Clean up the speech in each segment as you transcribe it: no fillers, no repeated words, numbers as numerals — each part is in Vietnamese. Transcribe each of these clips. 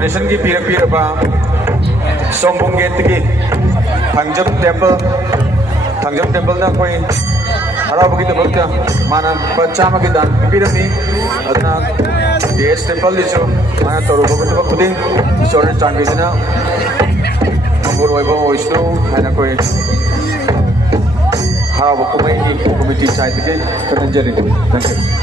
donation ki pira ba sombong gate ki thangjam temple na koi harabu ki tabakta mana pachama ki dan pirami adna DS temple licho mana toru babu kuding sorry changisina ambur waibo oisnu hana koi harabu kumai ki committee side ke kananjari thank you.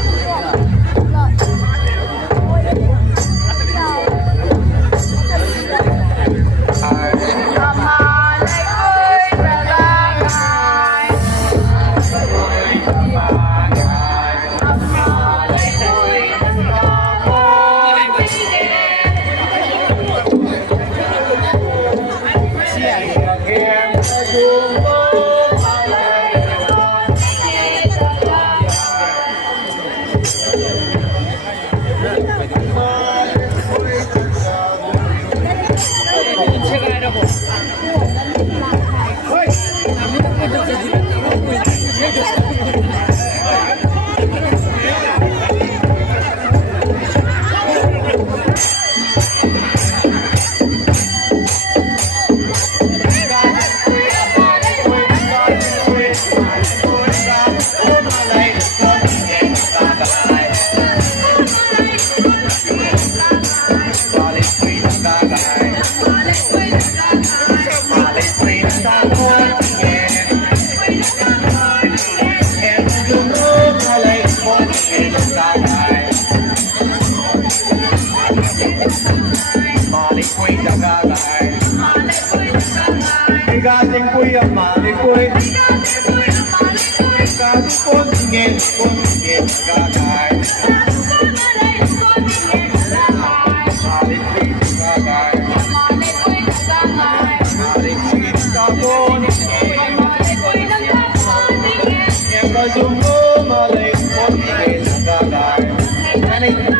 Malay